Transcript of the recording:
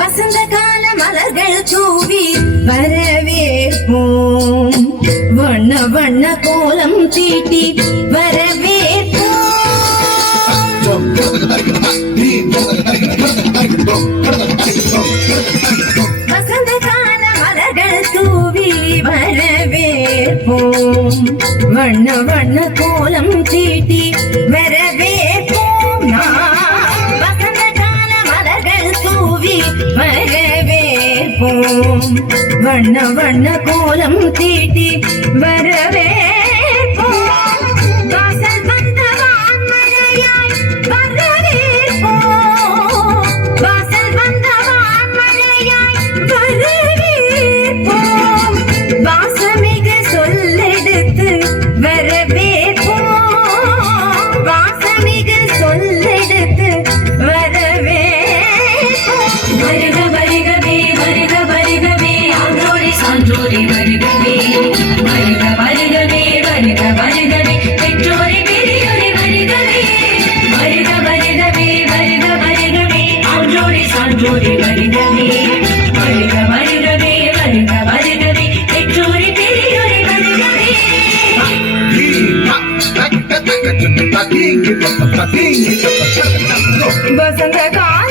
வசந்த கால மலர்கள் தூவி வரவேற்போம் வண்ண வண்ண கோலம் தீட்டி வரவேற்போம் வசந்த கால மலர்கள் தூவி வரவேற்போம் வண்ண வண்ண கோலம் தீட்டி வரவேற்போம் வசந்த கால மலர்கள் தூவி வரவேற்போம் வண்ண வண்ண கோலம் தீட்டி வரவேற்போம் வாசல் வந்த வான்மழையாய் வரவேற்போம் வாசல் வந்த வான்மழையாய் வரவேற்போம் வாசமிகு சொல்லெடுத்து வரவேற்போம் வாசமிகு சொல்லெடுத்து வரவேற்போம் வருக வருகவே வருக வருகவே ஆன்றோரை சான்றோரை வருகவே வருக வருகவே வருக வருகவே பெற்றோரை பெரியோரை வருகவே வருக வருகவே வருக வருகவே ஆன்றோரை சான்றோரை வருகவே வருக வருகவே வருக வருகவே பெற்றோரை பெரியோரை வருகவே வசந்த கால